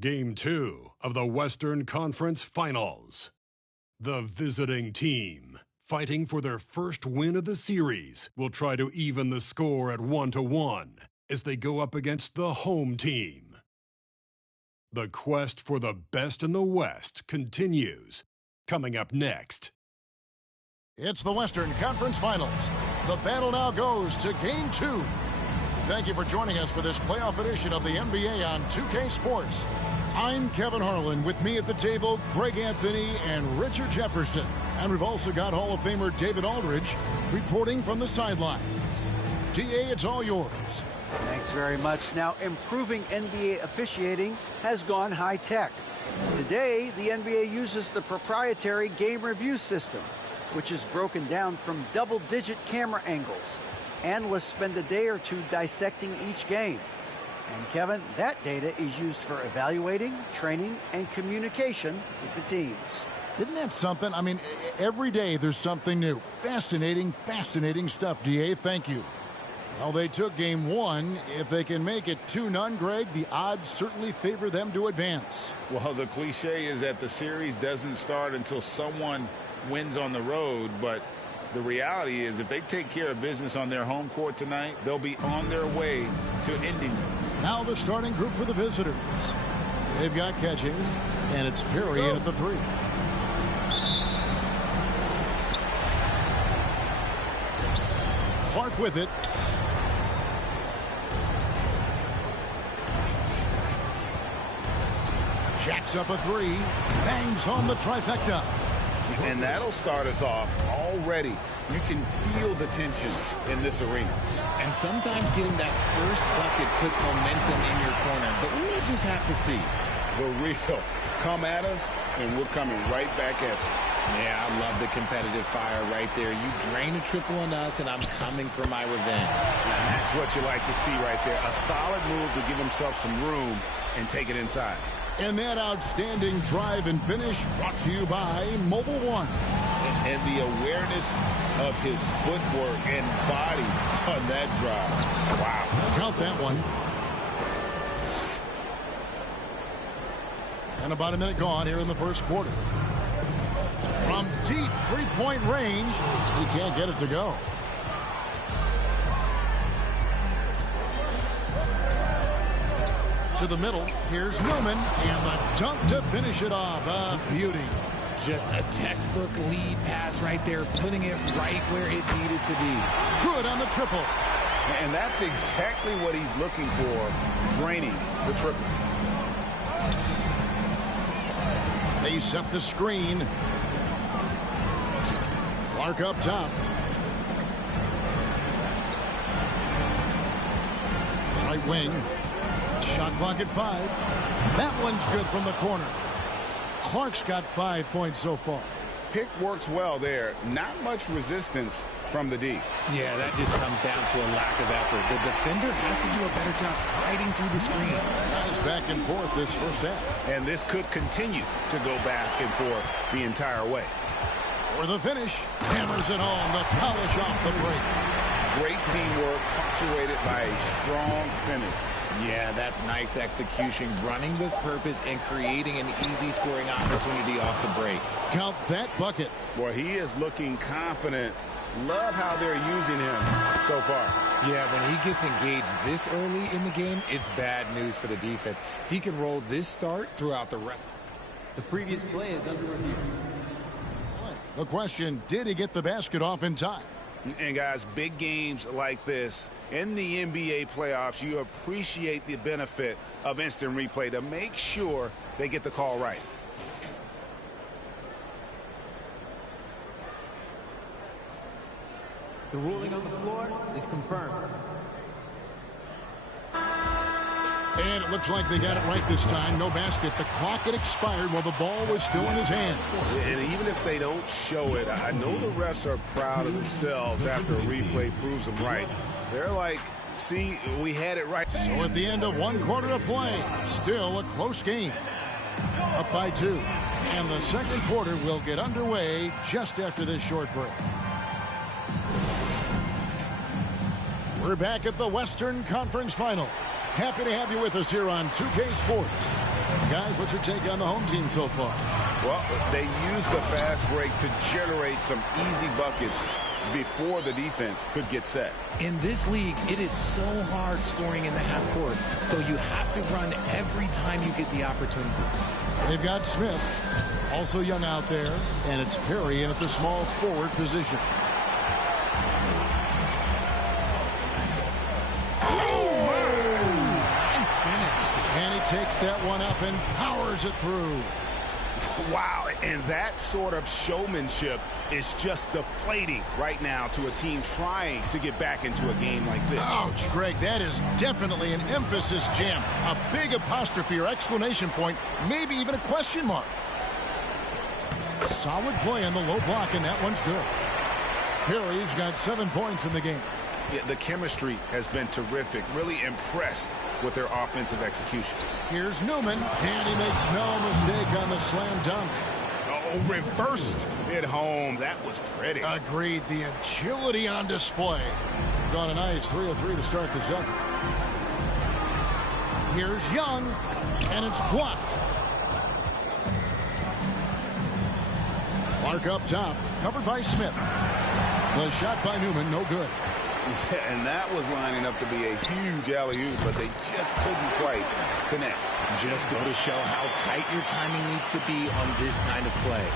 Game 2 of the Western Conference Finals. The visiting team, fighting for their first win of the series, will try to even the score at 1-1 as they go up against the home team. The quest for the best in the West continues. Coming up next. It's the Western Conference Finals. The battle now goes to Game 2. Thank you for joining us for this playoff edition of the NBA on 2K Sports. I'm Kevin Harlan. With me at the table, Greg Anthony and Richard Jefferson. And we've also got Hall of Famer David Aldridge reporting from the sidelines. DA, it's all yours. Thanks very much. Now, improving NBA officiating has gone high-tech. Today, the NBA uses the proprietary game review system, which is broken down from double-digit camera angles. Analysts spend a day or two dissecting each game. And Kevin, that data is used for evaluating, training, and communication with the teams. Isn't that something? I mean, every day there's something new. Fascinating stuff, DA. Thank you. Well, they took Game 1. If they can make it 2-0, Greg, the odds certainly favor them to advance. Well, the cliche is that the series doesn't start until someone wins on the road, but the reality is if they take care of business on their home court tonight, they'll be on their way to ending it. Now the starting group for the visitors. They've got Catchings, and it's Perry in at the 3. Clark with it. Jacks up a 3. Bangs home the trifecta. And that'll start us off already. You can feel the tension in this arena. And sometimes getting that first bucket puts momentum in your corner. But we'll just have to see. The real come at us, and we're coming right back at you. Yeah, I love the competitive fire right there. You drain a triple on us, and I'm coming for my revenge. And that's what you like to see right there. A solid move to give himself some room and take it inside. And that outstanding drive and finish brought to you by Mobile One. And the awareness of his footwork and body on that drive. Wow. Count that one. And about a minute gone here in the first quarter. From deep three-point range, he can't get it to go. To the middle, here's Newman, and the dunk to finish it off. A beauty. Just a textbook lead pass right there, putting it right where it needed to be. Good on the triple. And that's exactly what he's looking for, draining the triple. They set the screen. Clark up top. Right wing. Shot clock at 5. That one's good from the corner. Clark's got 5 points so far. Pick works well there. Not much resistance from the D. Yeah, that just comes down to a lack of effort. The defender has to do a better job fighting through the screen. Guys back and forth this first half. And this could continue to go back and forth the entire way. For the finish, hammers it home, the polish off the break. Great teamwork, punctuated by a strong finish. Yeah, that's nice execution, running with purpose and creating an easy scoring opportunity off the break. Count that bucket. Boy, he is looking confident. Love how they're using him so far. Yeah, when he gets engaged this early in the game, it's bad news for the defense. He can roll this start throughout the rest. The previous play is under review. The question, did he get the basket off in time? And guys, big games like this in the NBA playoffs, you appreciate the benefit of instant replay to make sure they get the call right. The ruling on the floor is confirmed. And it looks like they got it right this time. No basket. The clock had expired while the ball was still in his hand. And even if they don't show it, I know the refs are proud of themselves after a replay proves them right. They're like, see, we had it right. So at the end of 1 quarter of play, still a close game. Up by 2. And the second quarter will get underway just after this short break. We're back at the Western Conference Finals. Happy to have you with us here on 2K Sports. Guys, what's your take on the home team so far? Well, they use the fast break to generate some easy buckets before the defense could get set. In this league, it is so hard scoring in the half court, so you have to run every time you get the opportunity. They've got Smith, also young out there, and it's Perry in at the small forward position. Nice finish. And he takes that one up and powers it through. Wow, and that sort of showmanship is just deflating right now to a team trying to get back into a game like this. Ouch, Greg, that is definitely an emphasis jam. A big apostrophe or exclamation point, maybe even a question mark. Solid play on the low block, and that one's good. Perry's got 7 points in the game. Yeah, the chemistry has been terrific. Really impressed with their offensive execution. Here's Newman, and he makes no mistake on the slam dunk. Oh, reversed it home. That was pretty. Agreed. The agility on display. Got a nice 3 of 3 to start the second. Here's Young, and it's blocked. Clark up top, covered by Smith. The shot by Newman, no good. Yeah, and that was lining up to be a huge alley-oop, but they just couldn't quite connect. Just go to show how tight your timing needs to be on this kind of play.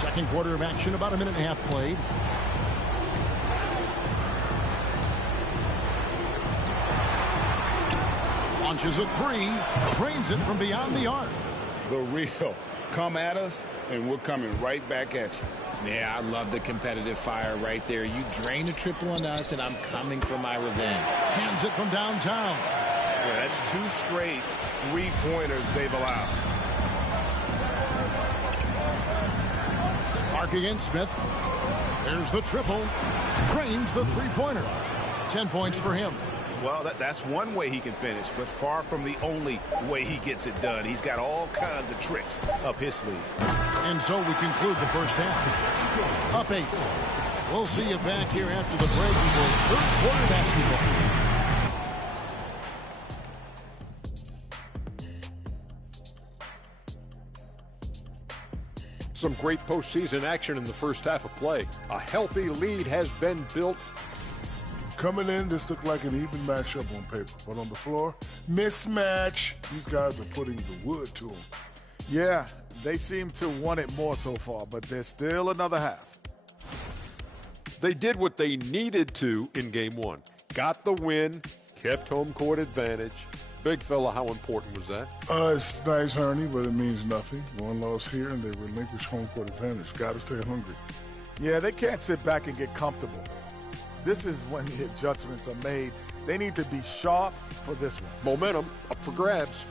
Second quarter of action, about a minute and a half played. Launches a 3, drains it from beyond the arc. The real come at us, and we're coming right back at you. Yeah, I love the competitive fire right there. You drain a triple on us, and I'm coming for my revenge. Hands it from downtown. Yeah, that's 2 straight 3-pointers they've allowed. Clark against Smith. There's the triple. Drains the 3-pointer. 10 points for him. Well, that's one way he can finish, but far from the only way he gets it done. He's got all kinds of tricks up his sleeve. And so we conclude the first half. Up 8. We'll see you back here after the break for third quarter basketball. Some great postseason action in the first half of play. A healthy lead has been built. Coming in, this looked like an even matchup on paper, but on the floor, mismatch. These guys are putting the wood to them. Yeah, they seem to want it more so far, but there's still another half. They did what they needed to in Game 1. Got the win, kept home court advantage. Big fella, how important was that? It's nice, Ernie, but it means nothing. One loss here, and they relinquish home court advantage. Got to stay hungry. Yeah, they can't sit back and get comfortable. This is when the adjustments are made. They need to be sharp for this one. Momentum up for grabs.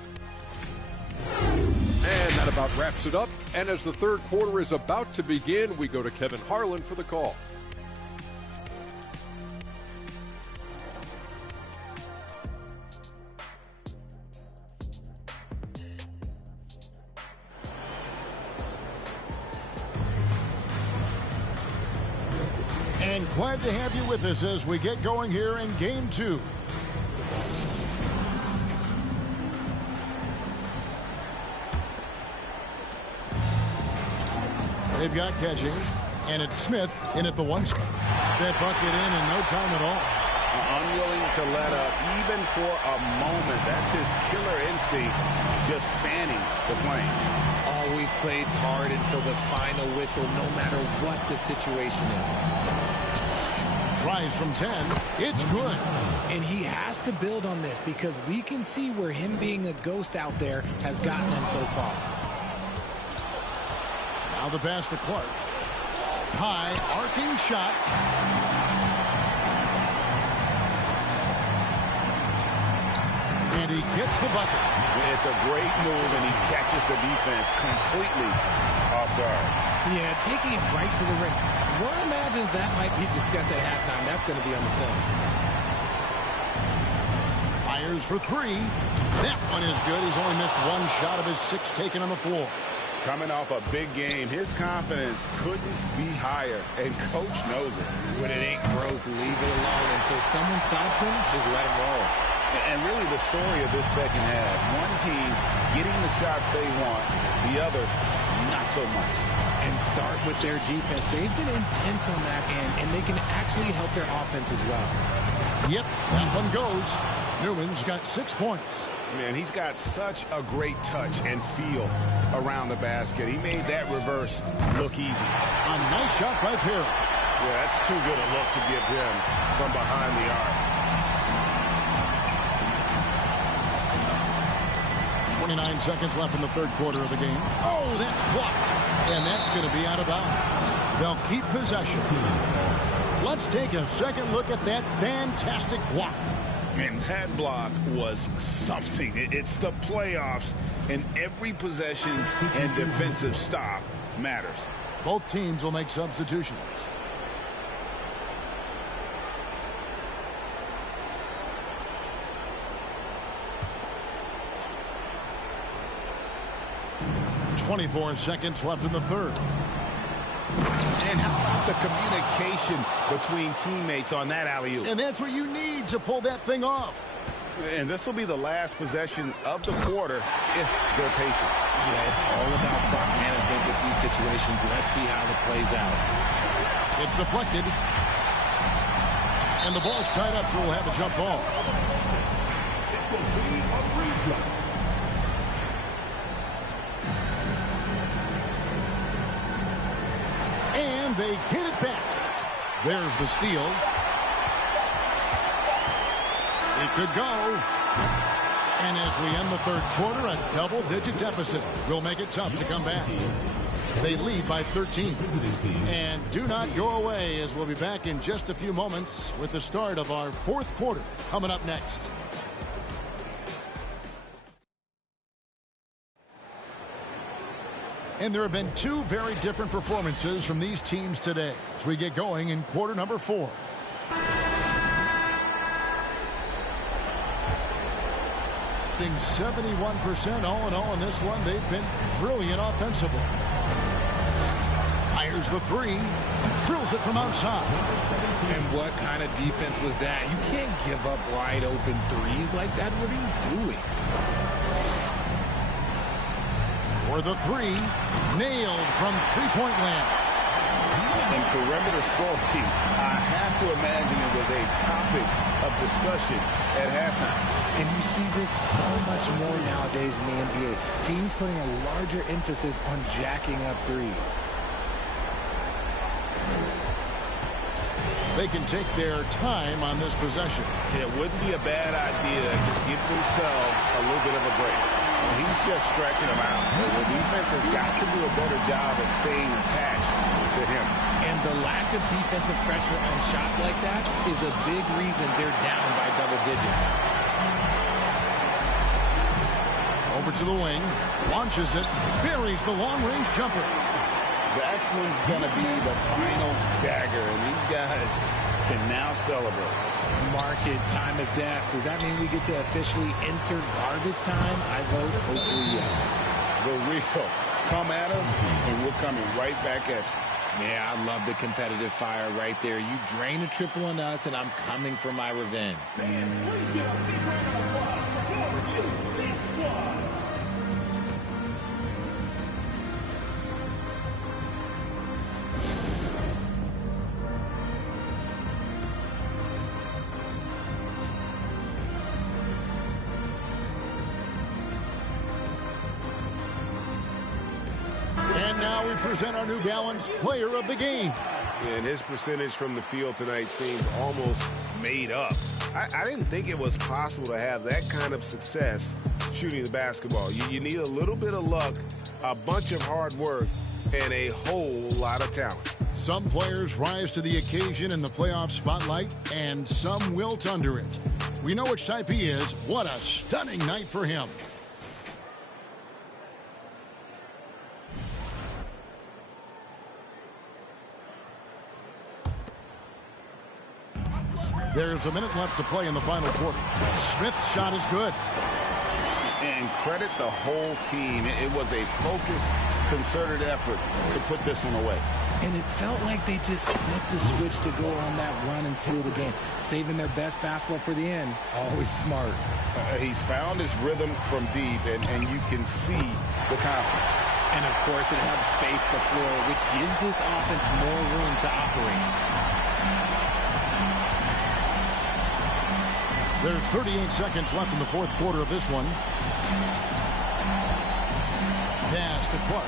And that about wraps it up. And as the third quarter is about to begin, we go to Kevin Harlan for the call. And glad to have you with us as we get going here in Game 2. They've got catchings, and it's Smith in at the 1 spot. That bucket in no time at all. Unwilling to let up even for a moment. That's his killer instinct, just fanning the flame. Always plays hard until the final whistle, no matter what the situation is. Tries from 10. It's good. And he has to build on this because we can see where him being a ghost out there has gotten him so far. Now the pass to Clark. High, arcing shot. And he gets the bucket. It's a great move, and he catches the defense completely off guard. Yeah, taking it right to the rim. One imagines that might be discussed at halftime. That's going to be on the film. Fires for 3. That one is good. He's only missed 1 shot of his 6 taken on the floor. Coming off a big game, his confidence couldn't be higher, and Coach knows it. When it ain't broke, leave it alone until someone stops him. Just let him roll. And really the story of this second half. One team getting the shots they want, the other not so much. And start with their defense. They've been intense on that end, and they can actually help their offense as well. Yep, that one goes. Newman's got 6 points. Man, he's got such a great touch and feel around the basket. He made that reverse look easy. A nice shot by Perry. Yeah, that's too good a look to give him from behind the arc. 29 seconds left in the third quarter of the game. Oh, that's blocked. And that's going to be out of bounds. They'll keep possession. Let's take a second look at that fantastic block. Man, that block was something. It's the playoffs, and every possession and defensive stop matters. Both teams will make substitutions. .24 seconds left in the third. And how about the communication between teammates on that alley-oop? And that's what you need to pull that thing off. And this will be the last possession of the quarter if they're patient. Yeah, it's all about clock management with these situations. Let's see how it plays out. It's deflected. And the ball's tied up, so we'll have a jump ball. And they get it back. There's the steal. It could go. And as we end the third quarter, a double-digit deficit will make it tough to come back. They lead by 13. And do not go away, as we'll be back in just a few moments with the start of our fourth quarter coming up next. And there have been two very different performances from these teams today as we get going in quarter number 4. Being 71% all in all in this one. They've been brilliant offensively. Fires the three. Drills it from outside. And what kind of defense was that? You can't give up wide open threes like that. What are you doing? For the three, nailed from three-point land. And perimeter scoring, I have to imagine it was a topic of discussion at halftime. And you see this so much more nowadays in the NBA. Teams putting a larger emphasis on jacking up threes. They can take their time on this possession. It wouldn't be a bad idea to just give themselves a little bit of a break. He's just stretching them out. The defense has got to do a better job of staying attached to him. And the lack of defensive pressure on shots like that is a big reason they're down by double digits. Over to the wing, launches it, buries the long-range jumper. That one's going to be the final dagger, and these guys can now celebrate. Market time of death. Does that mean we get to officially enter garbage time? I vote hopefully yes. The real come at us, and we're coming right back at you. Yeah, I love the competitive fire right there. You drain a triple on us, and I'm coming for my revenge. Now we present our New Balance Player of the Game. And his percentage from the field tonight seems almost made up. I didn't think it was possible to have that kind of success shooting the basketball. You need a little bit of luck, a bunch of hard work, and a whole lot of talent. Some players rise to the occasion in the playoff spotlight, and some wilt under it. We know which type he is. What a stunning night for him. There's a minute left to play in the final quarter. Smith's shot is good. And credit the whole team. It was a focused, concerted effort to put this one away. And it felt like they just flipped the switch to go on that run and seal the game. Saving their best basketball for the end. Always smart. He's found his rhythm from deep, and you can see the confidence. And, of course, it helps space the floor, which gives this offense more room to operate. There's 38 seconds left in the fourth quarter of this one. Pass to Clark.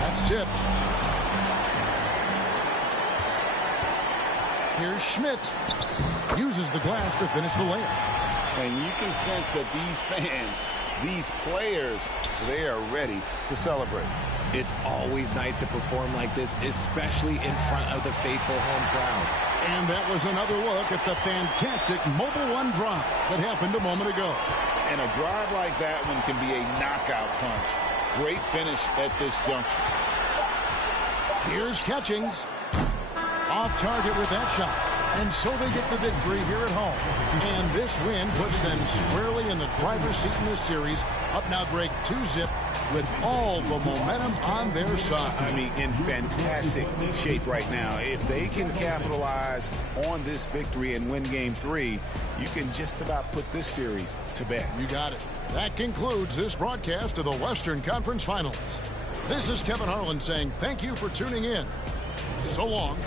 That's tipped. Here's Schmidt. Uses the glass to finish the layup. And you can sense that these fans, these players, they are ready to celebrate. It's always nice to perform like this, especially in front of the faithful home crowd. And that was another look at the fantastic Mobile One drive that happened a moment ago. And a drive like that one can be a knockout punch. Great finish at this juncture. Here's Catchings. Off target with that shot. And so they get the victory here at home. And this win puts them squarely in the driver's seat in this series. Up now, Greg, 2-zip with all the momentum on their side. I mean, in fantastic shape right now. If they can capitalize on this victory and win Game 3, you can just about put this series to bed. You got it. That concludes this broadcast of the Western Conference Finals. This is Kevin Harlan saying thank you for tuning in. So long.